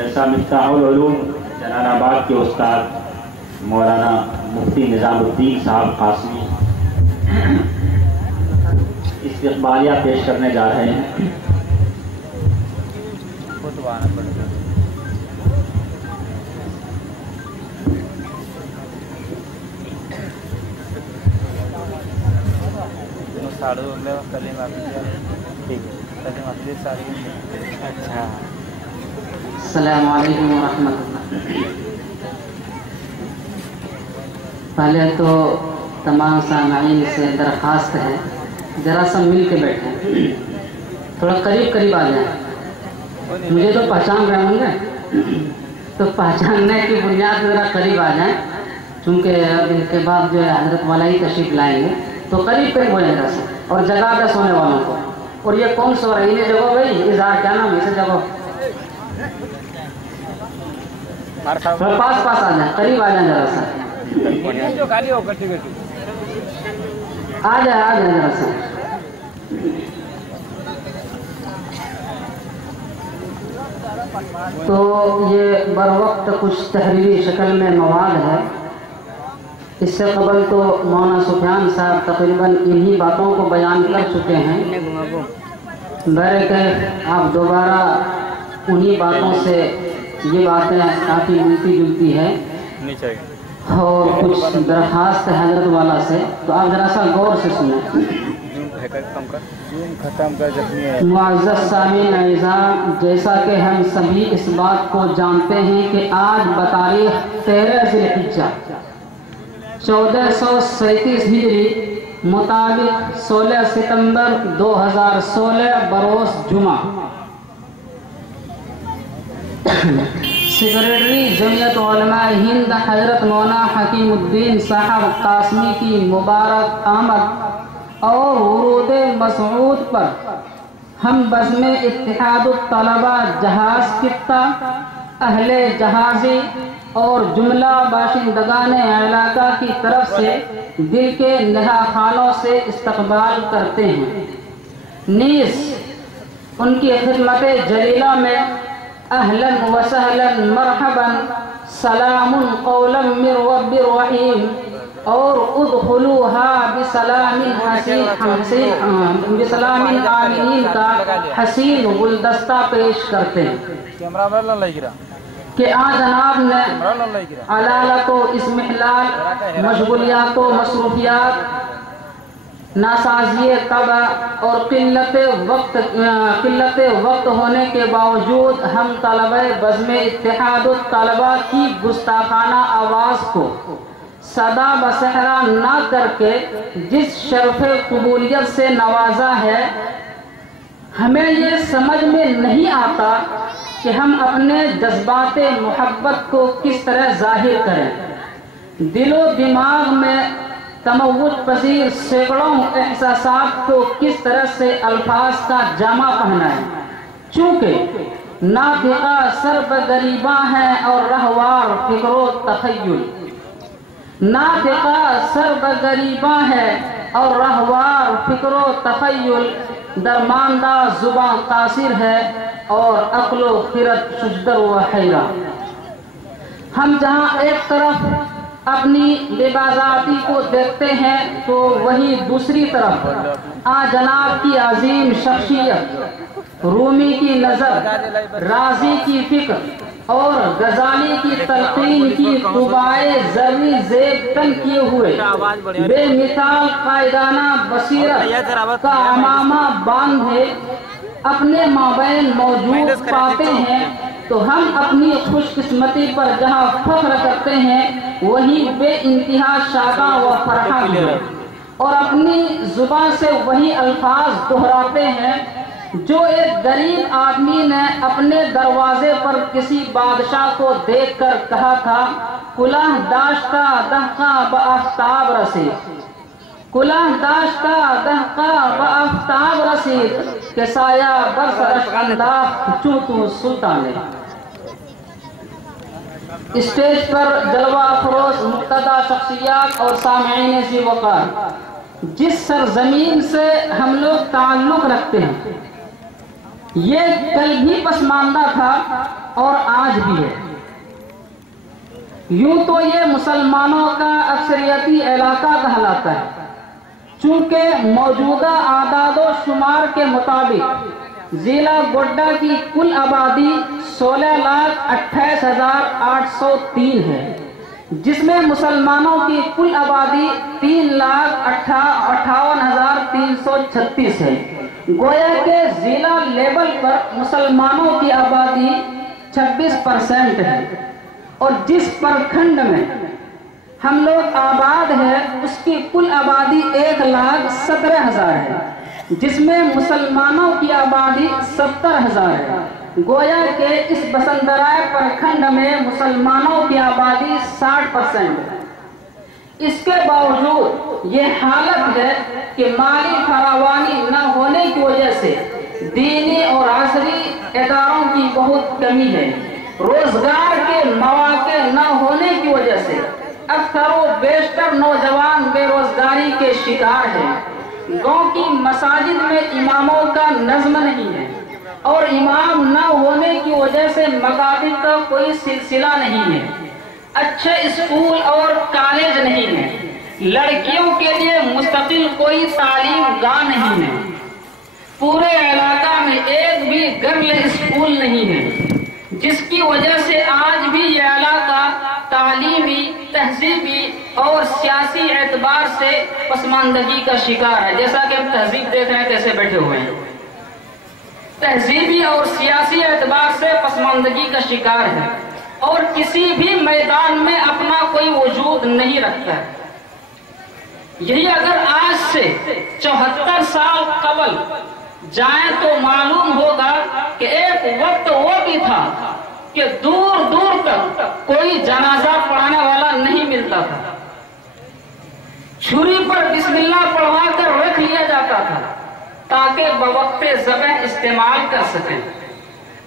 مدرسہ مفتاح العلوم جلال آباد کے استاد مولانا مفتی نظام الدین صاحب قاسمی استقبالیہ پیش کرنے جا رہے ہیں۔ السلام علیکم ورحمۃ اللہ۔ پہلے تو تمام سامعین سے درخواست ہے ذرا سا مل کے بیٹھیں، تھوڑا قریب قریب آ جائیں۔ مجھے تو پہچان رہے ہوں گے تو پہچاننے کی بنیاد ذرا قریب آ جائیں، چونکہ اب ان کے بعد جو ہے حضرت والا ہی تشریف لائیں گے، تو قریب قریب ہو جائے ذرا سا، اور جگہ دے سونے والوں کو۔ اور یہ کون سو رہا ہے؟ انہیں جگہ بھائی اظہار کیا نام ہے اسے جگہ پاس آ جائیں، قریب آ جائیں ذرا سا، آ جائیں ذرا سا۔ تو یہ بر وقت کچھ تحریری شکل میں مواد ہے۔ اس سے قبل تو مولانا سفیان صاحب تقریباً انہی باتوں کو بیان کر چکے ہیں، بہرکیف آپ دوبارہ انہی باتوں سے یہ باتیں کافی ملتی جلتی ہے، اور کچھ درخواست ہے حضرت والا سے، تو آپ ذرا سا غور سے سنیں۔ معزز سامعین اعزاز، جیسا کہ ہم سبھی اس بات کو جانتے ہیں کہ آج بتاریخ 13 ذی الحجہ 1437 ہجری مطابق 16 ستمبر 2016 بروز جمعہ، سیکریٹری جمعیت علماء ہند حضرت مولانا حکیم الدین صاحب قاسمی کی مبارک آمد اور ورود مسعود پر ہم بزم اتحاد الطلبہ جہاز خطہ، اہل جہازی اور جملہ باشندگان علاقہ کی طرف سے دل کے نہا خانوں سے استقبال کرتے ہیں، نیز ان کی خدمت جلیلہ میں اہلاً و سہلاً مرحباً سلام قولا من رب رحیم اور ادخلوها بسلام آمین کا حسین گلدستہ پیش کرتے ہیں کہ آج جناب نے علالت و اسمحلال، مشغولیات و مصروفیات، ناسازی طبع اور قلت وقت ہونے کے باوجود ہم طلبہ بزم اتحاد الطلبہ کی گستاخانہ آواز کو صدا بصحرا نہ کر کے جس شرف قبولیت سے نوازا ہے، ہمیں یہ سمجھ میں نہیں آتا کہ ہم اپنے جذبات محبت کو کس طرح ظاہر کریں، دل و دماغ میں تموج پذیر سینکڑوں احساسات کو کس طرح سے الفاظ کا جامہ پہنائیں، چونکہ ناطقہ سرب غریباں ہیں اور رہوار فکر و تخیل، ناطقہ سرب غریباں ہے اور رہوار فکر و تخیل، درماندہ زباں قاصر ہے اور عقل و خرد شجدر و حیرہ۔ ہم جہاں ایک طرف اپنی بے بازاتی کو دیکھتے ہیں تو وہی دوسری طرف جناب کی عظیم شخصیت، رومی کی نظر، رازی کی فکر اور غزالی کی تلقین کی قبائے زرعی زیب تن کیے ہوئے بے مثال قائدانہ بصیرت کا عمامہ باندھے اپنے مابین موجود پاتے ہیں، تو ہم اپنی خوش قسمتی پر جہاں فخر کرتے ہیں وہی بے انتہا شاداں و فرحاں ہیں، اور اپنی زبان سے وہی الفاظ دہراتے ہیں جو ایک غریب آدمی نے اپنے دروازے پر کسی بادشاہ کو دیکھ کر کہا تھا، کلاه داشتا دهقا بآفتاب رسید، کلاه داشتا دهقا بآفتاب رسید کہ سایہ برسرش انداخت چون تو سلطانے۔ اسٹیج پر جلوہ افروز مقتدی شخصیات اور سامعین ذی وقار، جس سرزمین سے ہم لوگ تعلق رکھتے ہیں، یہ کل بھی پسماندہ تھا اور آج بھی ہے۔ یوں تو یہ مسلمانوں کا اکثریتی علاقہ کہلاتا ہے، چونکہ موجودہ اعداد و شمار کے مطابق ضلع گوڈا کی کل آبادی 16,28,803 ہے، جس میں مسلمانوں کی کل آبادی 3,58,336 ہے۔ گویا کہ ضلع لیول پر مسلمانوں کی آبادی 26% ہے، اور جس پرکھنڈ میں ہم لوگ آباد ہے اس کی کل آبادی 1,17,000 ہے، جس میں مسلمانوں کی آبادی 70,000 ہے۔ گویا کہ اس بسندرائے پرکھنڈ میں مسلمانوں کی آبادی 60% ہے۔ اس کے باوجود یہ حالت ہے کہ مالی فراوانی نہ ہونے کی وجہ سے دینی اور عصری اداروں کی بہت کمی ہے، روزگار کے مواقع نہ ہونے کی وجہ سے اکثر و بیشتر نوجوان بے روزگاری کے شکار ہیں، گاؤں کی مساجد میں اماموں کا نظم نہیں ہے، اور امام نہ ہونے کی وجہ سے مکاتب کا کوئی سلسلہ نہیں ہے، اچھے اسکول اور کالج نہیں ہے، لڑکیوں کے لیے مستقل کوئی تعلیم گاہ نہیں ہے، پورے علاقہ میں ایک بھی گرل اسکول نہیں ہے، جس کی وجہ سے آج بھی یہ علاقہ تعلیمی، تہذیبی اور سیاسی اعتبار سے پسماندگی کا شکار ہے۔ جیسا کہ ہم تہذیب دیکھ رہے ہیں کیسے بیٹھے ہوئے ہیں، تہذیبی اور سیاسی اعتبار سے پسماندگی کا شکار ہے، اور کسی بھی میدان میں اپنا کوئی وجود نہیں رکھتا ہے۔ یہی اگر آج سے 74 سال قبل جائیں تو معلوم ہوگا کہ ایک وقت وہ بھی تھا کہ دور دور تک کوئی جنازہ پڑھانے والا نہیں ملتا تھا، چھری پر بسم اللہ پڑھوا کر رکھ لیا جاتا تھا تاکہ بوقت ذبح استعمال کر سکیں۔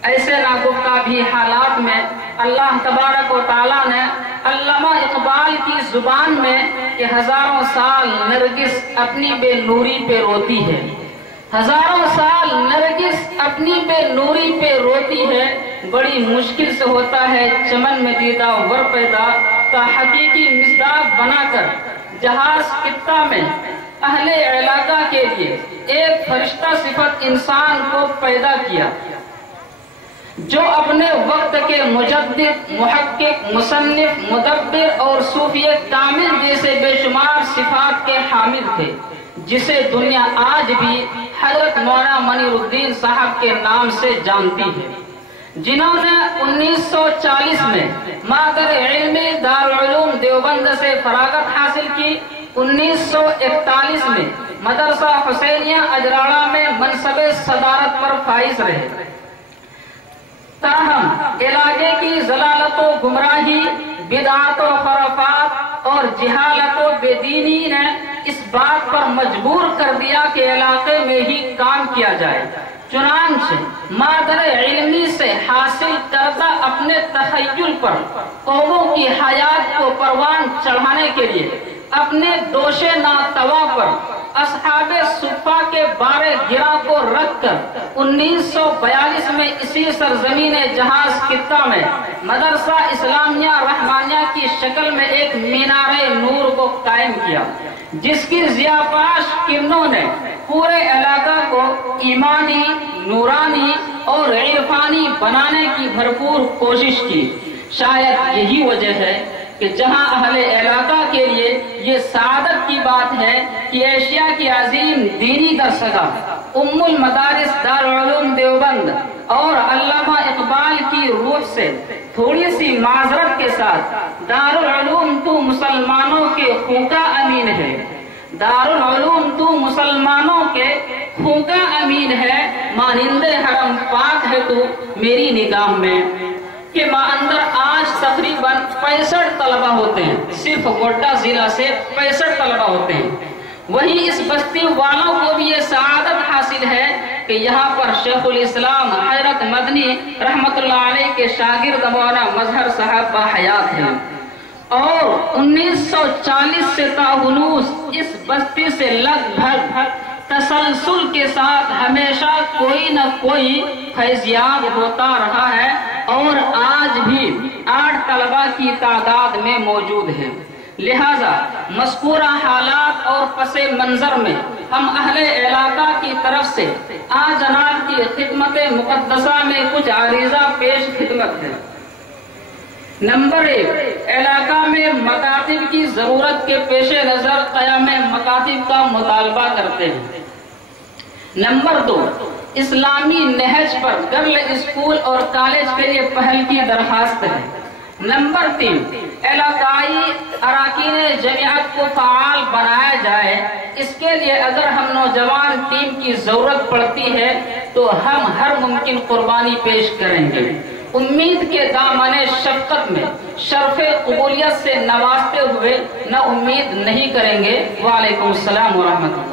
ایسے ناگفتہ بھی حالات میں اللہ تبارک و تعالیٰ نے علامہ اقبال کی زبان میں کہ ہزاروں سال نرگس اپنی بے نوری پہ روتی ہے، ہزاروں سال نرگس اپنی بے نوری پہ روتی ہے، بڑی مشکل سے ہوتا ہے چمن میں دیدہ ور پیدا، کا حقیقی مصداق بنا کر جہاز خطہ میں اہل علاقہ کے لیے ایک فرشتہ صفت انسان کو پیدا کیا، جو اپنے وقت کے مجدد، محقق، مصنف، مدبر اور صوفی کامل جیسے بے شمار صفات کے حامل تھے، جسے دنیا آج بھی حضرت مولانا منیر الدین صاحب کے نام سے جانتی ہے، جنہوں نے 1940 میں مادر علم دارالعلوم دیوبند سے فراغت حاصل کی، 1941 میں مدرسہ حسینیہ اجراڑہ میں منصب صدارت پر فائز رہے۔ تاہم علاقے کی ضلالت و گمراہی، بدعات و خرافات اور جہالت و بے دینی نے اس بات پر مجبور کر دیا کہ علاقے میں ہی کام کیا جائے، چنانچہ مادر علمی سے حاصل کردہ اپنے تخیل پر قوموں کی حیات کو پروان چڑھانے کے لیے اپنے دوش ناتوا پر اصحاب صفا کے بارے گرا کو رکھ کر 1942 میں اسی سرزمین جہاز خطہ میں مدرسہ اسلامیہ رحمانیہ کی شکل میں ایک مینار نور کو قائم کیا، جس کی ضیاءپاش کرنوں نے پورے علاقہ کو ایمانی، نورانی اور عرفانی بنانے کی بھرپور کوشش کی۔ شاید یہی وجہ ہے کہ جہاں اہل علاقہ کے لیے یہ سعادت کی بات ہے کہ ایشیا کی عظیم دینی درسگاہ ام المدارس دارالعلوم دیوبند اور علامہ اقبال کی روح سے تھوڑی سی معذرت کے ساتھ دارالعلوم تو مسلمانوں کے خوں کا امین ہے، دارالعلوم تو مسلمانوں کے خوں کا امین ہے، مانند حرم پاک ہے تو میری نگاہ میں، کہ اندر آج تقریباً 65 طلبہ ہوتے ہیں، صرف گوڈا ضلع سے 65 طلبہ ہوتے ہیں۔ وہیں اس بستی والوں کو بھی یہ سعادت حاصل ہے کہ یہاں پر شیخ الاسلام حضرت مدنی رحمت اللہ علیہ کے شاگرد مولانا مظہر صاحب باحیات ہیں، اور 1940 سے تاہنوس اس بستی سے لگ بھگ تسلسل کے ساتھ ہمیشہ کوئی نہ کوئی فیضیاب ہوتا رہا ہے، اور آج بھی 8 طلبہ کی تعداد میں موجود ہے۔ لہذا مذکورہ حالات اور پس منظر میں ہم اہل علاقہ کی طرف سے آج جناب کی خدمت مقدسہ میں کچھ عریضہ پیش خدمت ہے۔ نمبر 1، علاقہ میں مکاتب کی ضرورت کے پیش نظر قیام مکاتب کا مطالبہ کرتے ہیں۔ نمبر 2، اسلامی نہج پر گرل اسکول اور کالج کے لیے پہل کی درخواست ہے۔ نمبر 3، علاقائی اراکین جمعیت کو فعال بنایا جائے۔ اس کے لیے اگر ہم نوجوان ٹیم کی ضرورت پڑتی ہے تو ہم ہر ممکن قربانی پیش کریں گے۔ امید کے دامن شفقت میں شرف قبولیت سے نوازتے ہوئے نہ امید نہیں کریں گے۔ وعلیکم السلام ورحمۃ اللہ۔